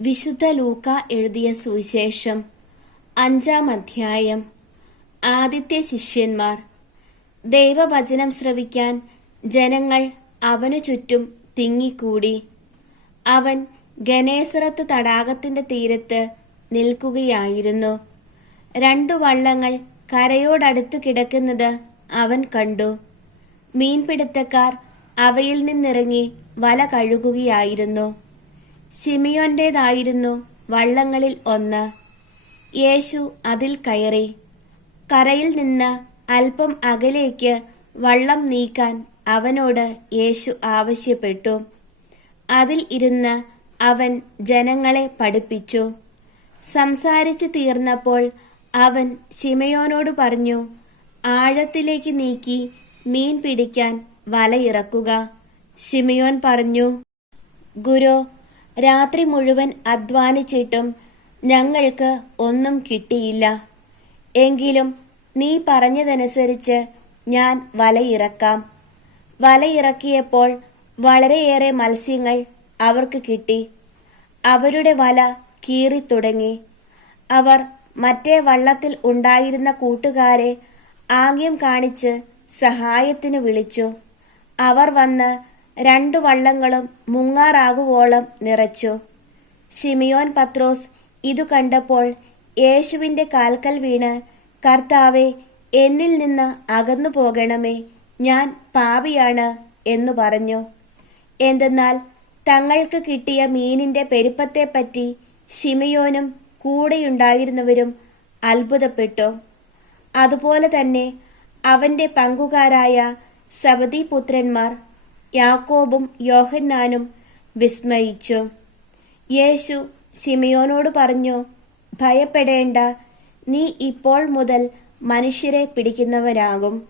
വിശുദ്ധ ലൂക്ക എഴുതിയ സുവിശേഷം അഞ്ചാം അധ്യായം. ആദിത്യ ശിഷ്യന്മാർ ദൈവവചനം ശ്രവിക്കാൻ ജനങ്ങൾ അവനു ചുറ്റും തിങ്ങിക്കൂടി. അവൻ ഗണേശ്വരത്ത് തടാകത്തിന്റെ തീരത്ത് നിൽക്കുകയായിരുന്നു. രണ്ടു വള്ളങ്ങൾ കരയോടടുത്ത് കിടക്കുന്നത് അവൻ കണ്ടു. മീൻപിടുത്തക്കാർ അവയിൽ നിന്നിറങ്ങി വല കഴുകുകയായിരുന്നു. ശിമിയോന്റേതായിരുന്നു വള്ളങ്ങളിൽ ഒന്ന്. യേശു അതിൽ കയറി. കരയിൽ നിന്ന് അല്പം അകലേക്ക് വള്ളം നീക്കാൻ അവനോട് യേശു ആവശ്യപ്പെട്ടു. അതിൽ ഇരുന്ന് അവൻ ജനങ്ങളെ പഠിപ്പിച്ചു. സംസാരിച്ചു തീർന്നപ്പോൾ അവൻ ശിമയോനോട് പറഞ്ഞു ആഴത്തിലേക്ക് നീക്കി മീൻ പിടിക്കാൻ വലയിറക്കുക. ശിമയോൻ പറഞ്ഞു ഗുരു രാത്രി മുഴുവൻ അധ്വാനിച്ചിട്ടും ഞങ്ങൾക്ക് ഒന്നും കിട്ടിയില്ല. എങ്കിലും നീ പറഞ്ഞതനുസരിച്ച് ഞാൻ വലയിറക്കാം. വലയിറക്കിയപ്പോൾ വളരെയേറെ മത്സ്യങ്ങൾ അവർക്ക് കിട്ടി. അവരുടെ വല കീറിത്തുടങ്ങി. അവർ മറ്റേ വള്ളത്തിൽ ഉണ്ടായിരുന്ന കൂട്ടുകാരെ ആംഗ്യം കാണിച്ച് സഹായത്തിന് വിളിച്ചു. അവർ വന്ന് രണ്ടു വള്ളങ്ങളും മുങ്ങാറാകുവോളം നിറച്ചു. ഷിമിയോൻ പത്രോസ് ഇതു കണ്ടപ്പോൾ യേശുവിന്റെ കാൽക്കൽ വീണ് കർത്താവെ എന്നിൽ നിന്ന് അകന്നു പോകണമേ ഞാൻ പാപിയാണ് എന്നു പറഞ്ഞു. എന്തെന്നാൽ തങ്ങൾക്ക് കിട്ടിയ മീനിന്റെ പെരുപ്പത്തെപ്പറ്റി ഷിമിയോനും കൂടെയുണ്ടായിരുന്നവരും അത്ഭുതപ്പെട്ടു. അതുപോലെ തന്നെ അവന്റെ പങ്കുകാരായ സബദി പുത്രന്മാർ യാക്കോബും യോഹന്നാനും വിസ്മയിച്ചു. യേശു സിമിയോനോട് പറഞ്ഞു ഭയപ്പെടേണ്ട. നീ ഇപ്പോൾ മുതൽ മനുഷ്യരെ പിടിക്കുന്നവരാകും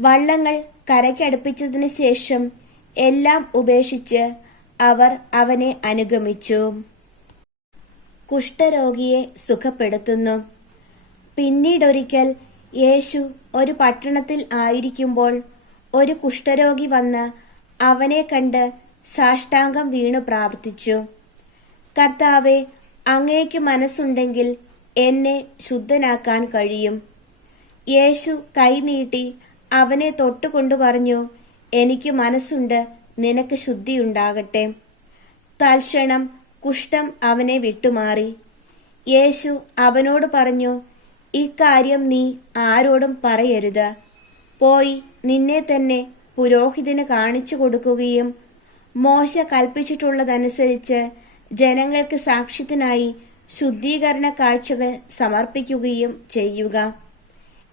വള്ളങ്ങൾ കരയ്ക്കടുപ്പിച്ചതിന് ശേഷം എല്ലാം ഉപേക്ഷിച്ച് അവർ അവനെ അനുഗമിച്ചു. കുഷ്ഠരോഗിയെ സുഖപ്പെടുത്തുന്നു. പിന്നീടൊരിക്കൽ യേശു ഒരു പട്ടണത്തിൽ ആയിരിക്കുമ്പോൾ ഒരു കുഷ്ഠരോഗി വന്ന് അവനെ കണ്ട് സാഷ്ടാംഗം വീണു പ്രാർത്ഥിച്ചു. കർത്താവെ അങ്ങേക്ക് മനസ്സുണ്ടെങ്കിൽ എന്നെ ശുദ്ധനാക്കാൻ കഴിയും. യേശു കൈനീട്ടി അവനെ തൊട്ടുകൊണ്ടു പറഞ്ഞു എനിക്ക് മനസ്സുണ്ട് നിനക്ക് ശുദ്ധിയുണ്ടാകട്ടെ. തൽക്ഷണം കുഷ്ഠം അവനെ വിട്ടുമാറി. യേശു അവനോട് പറഞ്ഞു ഇക്കാര്യം നീ ആരോടും പറയരുത്. പോയി നിന്നെ തന്നെ പുരോഹിതന് കാണിച്ചു കൊടുക്കുകയും മോശ കൽപ്പിച്ചിട്ടുള്ളതനുസരിച്ച് ജനങ്ങൾക്ക് സാക്ഷ്യത്തിനായി ശുദ്ധീകരണ കാഴ്ചകൾ സമർപ്പിക്കുകയും ചെയ്യുക.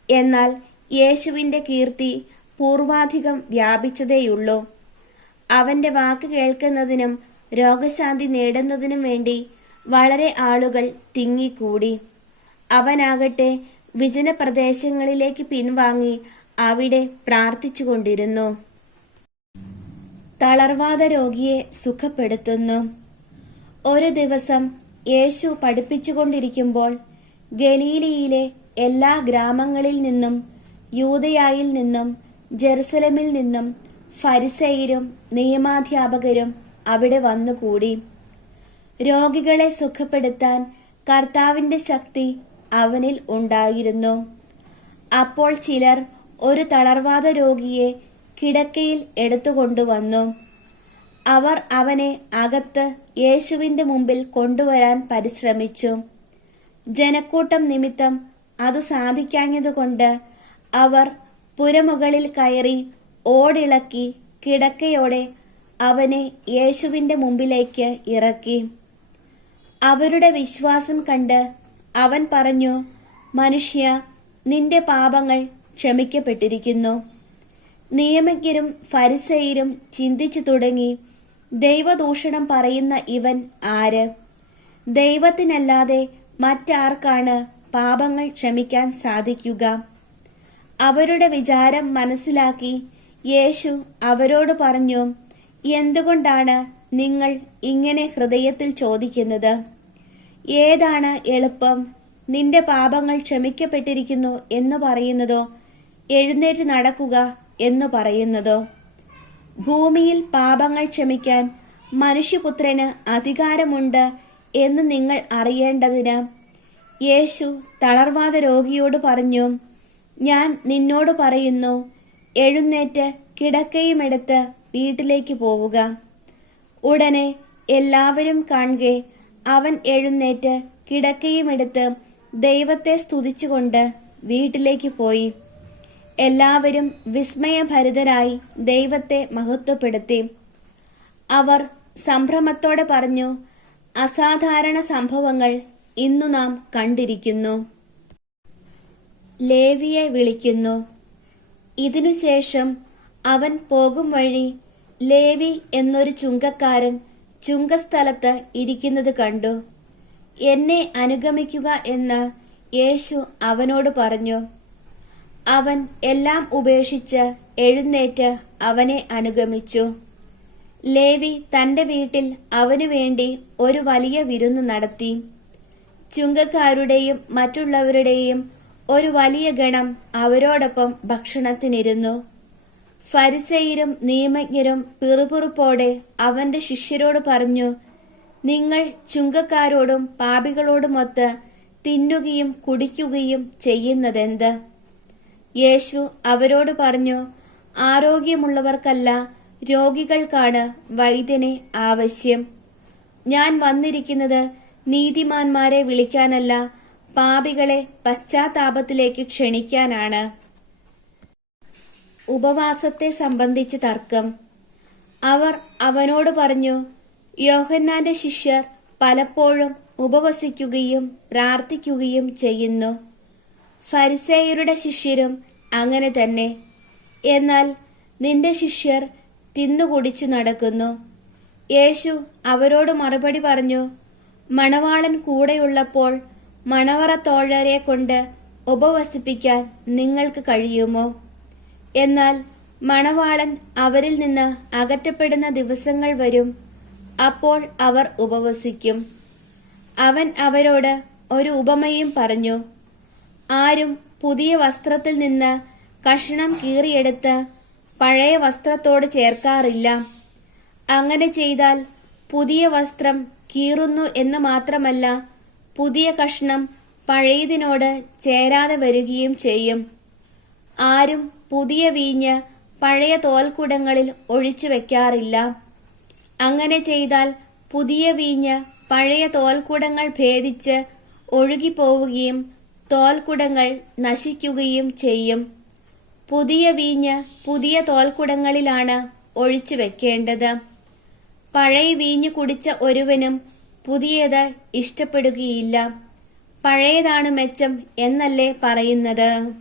എന്നാൽ യേശുവിന്റെ കീർത്തി പൂർവാധികം വ്യാപിച്ചതേയുള്ളൂ. അവന്റെ വാക്ക് കേൾക്കുന്നതിനും രോഗശാന്തി നേടുന്നതിനും വേണ്ടി വളരെ ആളുകൾ തിങ്ങിക്കൂടി. അവനാകട്ടെ വിജനപ്രദേശങ്ങളിലേക്ക് പിൻവാങ്ങി അവിടെ പ്രാർത്ഥിച്ചുകൊണ്ടിരുന്നു. തളർവാദ രോഗിയെ സുഖപ്പെടുത്തുന്നു. ഒരു ദിവസം യേശു പഠിപ്പിച്ചുകൊണ്ടിരിക്കുമ്പോൾ ഗലീലിയിലെ എല്ലാ ഗ്രാമങ്ങളിൽ നിന്നും യൂതയായിൽ നിന്നും ജെറുസലമിൽ നിന്നും ഫരിസൈരും നിയമാധ്യാപകരും അവിടെ വന്നുകൂടി. രോഗികളെ സുഖപ്പെടുത്താൻ കർത്താവിന്റെ ശക്തി അവനിൽ ഉണ്ടായിരുന്നു. അപ്പോൾ ചിലർ ഒരു തളർവാദ രോഗിയെ കിടക്കയിൽ എടുത്തുകൊണ്ടുവന്നു. അവർ അവനെ അകത്ത് യേശുവിന്റെ മുമ്പിൽ കൊണ്ടുവരാൻ പരിശ്രമിച്ചു. ജനക്കൂട്ടം നിമിത്തം അത് സാധിക്കാഞ്ഞതുകൊണ്ട് അവർ പുരമുകളിൽ കയറി ഓടിളക്കി കിടക്കയോടെ അവനെ യേശുവിന്റെ മുമ്പിലേക്ക് ഇറക്കി. അവരുടെ വിശ്വാസം കണ്ട് അവൻ പറഞ്ഞു മനുഷ്യ നിന്റെ പാപങ്ങൾ ക്ഷമിക്കപ്പെട്ടിരിക്കുന്നു. നിയമജ്ഞരും ഫരിസയിലും ചിന്തിച്ചു തുടങ്ങി ദൈവദൂഷണം പറയുന്ന ഇവൻ ആര്? ദൈവത്തിനല്ലാതെ മറ്റാർക്കാണ് പാപങ്ങൾ ക്ഷമിക്കാൻ സാധിക്കുക? അവരുടെ വിചാരം മനസ്സിലാക്കി യേശു അവരോട് പറഞ്ഞു എന്തുകൊണ്ടാണ് നിങ്ങൾ ഇങ്ങനെ ഹൃദയത്തിൽ ചോദിക്കുന്നത്? ഏതാണ് എളുപ്പം? നിന്റെ പാപങ്ങൾ ക്ഷമിക്കപ്പെട്ടിരിക്കുന്നു എന്ന് പറയുന്നതോ എഴുന്നേറ്റ് നടക്കുക എന്ന് പറയുന്നതോ. ഭൂമിയിൽ പാപങ്ങൾ ക്ഷമിക്കാൻ മനുഷ്യപുത്രന് അധികാരമുണ്ട് എന്ന് നിങ്ങൾ അറിയേണ്ടതിന്. യേശു തളർവാദ രോഗിയോട് പറഞ്ഞു ഞാൻ നിന്നോട് പറയുന്നു എഴുന്നേറ്റ് കിടക്കയുമെടുത്ത് വീട്ടിലേക്ക് പോവുക. ഉടനെ എല്ലാവരും കാണുകെ അവൻ എഴുന്നേറ്റ് കിടക്കയുമെടുത്ത് ദൈവത്തെ സ്തുതിച്ചുകൊണ്ട് വീട്ടിലേക്ക് പോയി. എല്ലാവരും വിസ്മയഭരിതരായി ദൈവത്തെ മഹത്വപ്പെടുത്തി. അവർ സംഭ്രമത്തോടെ പറഞ്ഞു അസാധാരണ സംഭവങ്ങൾ ഇന്നു നാം കണ്ടിരിക്കുന്നു. ലേവിയെ വിളിക്കുന്നു. ഇതിനുശേഷം അവൻ പോകും വഴി ലേവി എന്നൊരു ചുങ്കക്കാരൻ ചുങ്കസ്ഥലത്ത് ഇരിക്കുന്നത് കണ്ടു. എന്നെ അനുഗമിക്കുക എന്ന് യേശു അവനോട് പറഞ്ഞു. അവൻ എല്ലാം ഉപേക്ഷിച്ച് എഴുന്നേറ്റ് അവനെ അനുഗമിച്ചു. ലേവി തന്റെ വീട്ടിൽ അവനു വേണ്ടി ഒരു വലിയ വിരുന്ന് നടത്തി. ചുങ്കക്കാരുടെയും മറ്റുള്ളവരുടെയും ഒരു വലിയ ഗണം അവരോടൊപ്പം ഭക്ഷണത്തിനിരുന്നു. ഫരിസൈരും നിയമജ്ഞരും പിറുപിറുപ്പോടെ അവന്റെ ശിഷ്യരോട് പറഞ്ഞു നിങ്ങൾ ചുങ്കക്കാരോടും പാപികളോടുമൊത്ത് തിന്നുകയും കുടിക്കുകയും ചെയ്യുന്നതെന്ത്? യേശു അവരോട് പറഞ്ഞു ആരോഗ്യമുള്ളവർക്കല്ല രോഗികൾക്കാണ് വൈദ്യനെ ആവശ്യം. ഞാൻ വന്നിരിക്കുന്നത് നീതിമാന്മാരെ വിളിക്കാനല്ല പാപികളെ പശ്ചാത്താപത്തിലേക്ക് ക്ഷണിക്കാനാണ്. ഉപവാസത്തെ സംബന്ധിച്ച് തർക്കം. അവർ അവനോട് പറഞ്ഞു യോഹന്നാന്റെ ശിഷ്യർ പലപ്പോഴും ഉപവസിക്കുകയും പ്രാർത്ഥിക്കുകയും ചെയ്യുന്നു. ഫരിസേയരുടെ ശിഷ്യരും അങ്ങനെ തന്നെ. എന്നാൽ നിന്റെ ശിഷ്യർ തിന്നുകുടിച്ചു നടക്കുന്നു. യേശു അവരോട് മറുപടി പറഞ്ഞു മണവാളൻ കൂടെയുള്ളപ്പോൾ മണവറ തോഴരെ കൊണ്ട് ഉപവസിപ്പിക്കാൻ നിങ്ങൾക്ക് കഴിയുമോ? എന്നാൽ മണവാളൻ അവരിൽ നിന്ന് അകറ്റപ്പെടുന്ന ദിവസങ്ങൾ വരും അപ്പോൾ അവർ ഉപവസിക്കും. അവൻ അവരോട് ഒരു ഉപമയും പറഞ്ഞു ആരും പുതിയ വസ്ത്രത്തിൽ നിന്ന് കഷണം കീറിയെടുത്ത് പഴയ വസ്ത്രത്തോട് ചേർക്കാറില്ല. അങ്ങനെ ചെയ്താൽ പുതിയ വസ്ത്രം കീറുന്നു എന്ന് മാത്രമല്ല പുതിയ കഷ്ണം പഴയതിനോട് ചേരാതെ വരികയും ചെയ്യും. ആരും പുതിയ വീഞ്ഞ് പഴയ തോൽക്കുടങ്ങളിൽ ഒഴിച്ചു വെക്കാറില്ല. അങ്ങനെ ചെയ്താൽ പുതിയ വീഞ്ഞ് പഴയ തോൽക്കുടങ്ങൾ ഭേദിച്ച് ഒഴുകിപ്പോവുകയും തോൽക്കുടങ്ങൾ നശിക്കുകയും ചെയ്യും. പുതിയ വീഞ്ഞ് പുതിയ തോൽക്കുടങ്ങളിലാണ് ഒഴിച്ചു വെക്കേണ്ടത്. പഴയ വീഞ്ഞ് കുടിച്ച ഒരുവനും പുതിയത് ഇഷ്ടപ്പെടുകയില്ല. പഴയതാണ് മെച്ചം എന്നല്ലേ പറയുന്നത്.